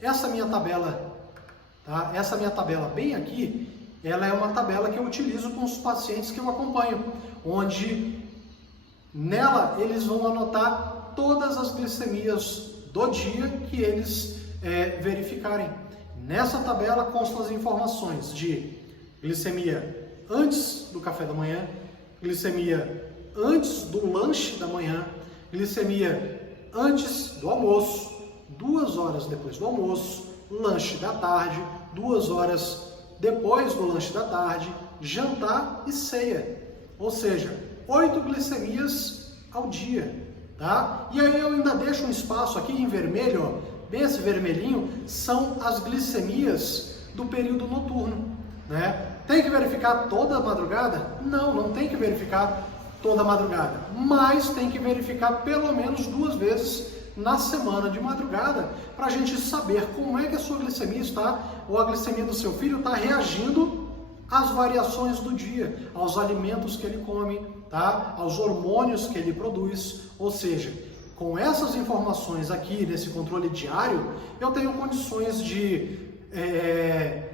essa minha tabela, tá? Essa minha tabela bem aqui, ela é uma tabela que eu utilizo com os pacientes que eu acompanho, onde nela eles vão anotar todas as glicemias do dia que eles verificarem. Nessa tabela constam as informações de glicemia antes do café da manhã, glicemia antes do lanche da manhã, glicemia antes do almoço, 2 horas depois do almoço, lanche da tarde, 2 horas depois do lanche da tarde, jantar e ceia. Ou seja, 8 glicemias ao dia, tá? E aí eu ainda deixo um espaço aqui em vermelho, ó, bem esse vermelhinho, são as glicemias do período noturno, né? Tem que verificar toda a madrugada? Não, não tem que verificar toda a madrugada, mas tem que verificar pelo menos 2 vezes na semana de madrugada, para a gente saber como é que a sua glicemia está, ou a glicemia do seu filho está reagindo às variações do dia, aos alimentos que ele come, tá? Aos hormônios que ele produz. Ou seja, com essas informações aqui nesse controle diário, eu tenho condições de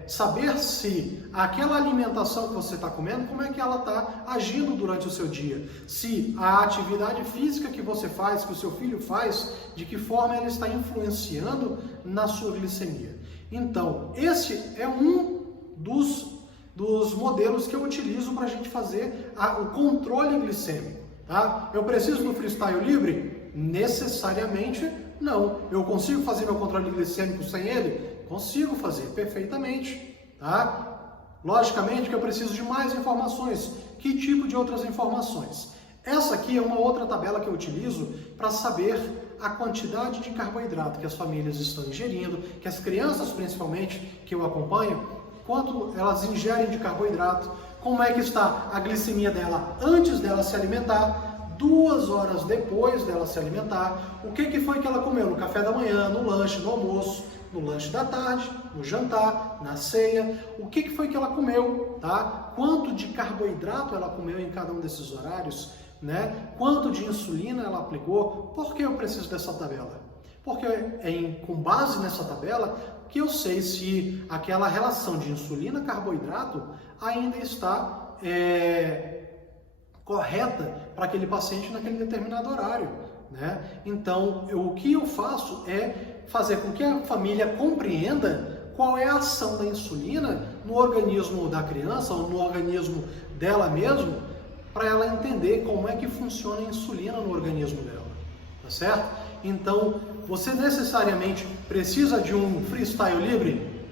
saber se aquela alimentação que você está comendo, como é que ela está agindo durante o seu dia. Se a atividade física que você faz, que o seu filho faz, de que forma ela está influenciando na sua glicemia. Então, esse é um dos modelos que eu utilizo para a gente fazer o controle glicêmico. Tá? Eu preciso do freestyle livre? Necessariamente não. Eu consigo fazer meu controle glicêmico sem ele? Consigo fazer perfeitamente, tá? Logicamente que eu preciso de mais informações. Que tipo de outras informações? Essa aqui é uma outra tabela que eu utilizo para saber a quantidade de carboidrato que as famílias estão ingerindo, que as crianças principalmente, que eu acompanho, quanto elas ingerem de carboidrato, como é que está a glicemia dela antes dela se alimentar, 2 horas depois dela se alimentar, o que foi que ela comeu no café da manhã, no lanche, no almoço, no lanche da tarde, no jantar, na ceia, o que foi que ela comeu, tá? Quanto de carboidrato ela comeu em cada um desses horários, né? Quanto de insulina ela aplicou. Por que eu preciso dessa tabela? Porque com base nessa tabela que eu sei se aquela relação de insulina-carboidrato ainda está correta para aquele paciente naquele determinado horário, né? Então, o que eu faço é fazer com que a família compreenda qual é a ação da insulina no organismo da criança ou no organismo dela mesmo, para ela entender como é que funciona a insulina no organismo dela, tá certo? Então, você necessariamente precisa de um freestyle livre?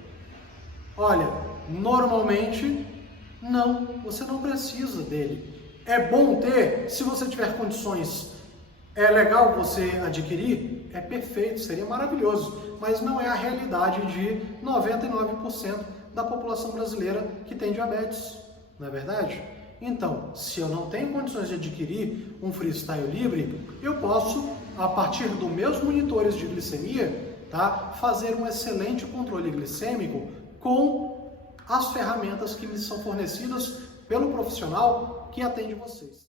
Olha, normalmente não, você não precisa dele. É bom ter, se você tiver condições, é legal você adquirir? É perfeito, seria maravilhoso, mas não é a realidade de 99% da população brasileira que tem diabetes, não é verdade? Então, se eu não tenho condições de adquirir um freestyle livre, eu posso, a partir dos meus monitores de glicemia, tá, fazer um excelente controle glicêmico com as ferramentas que me são fornecidas pelo profissional que atende vocês.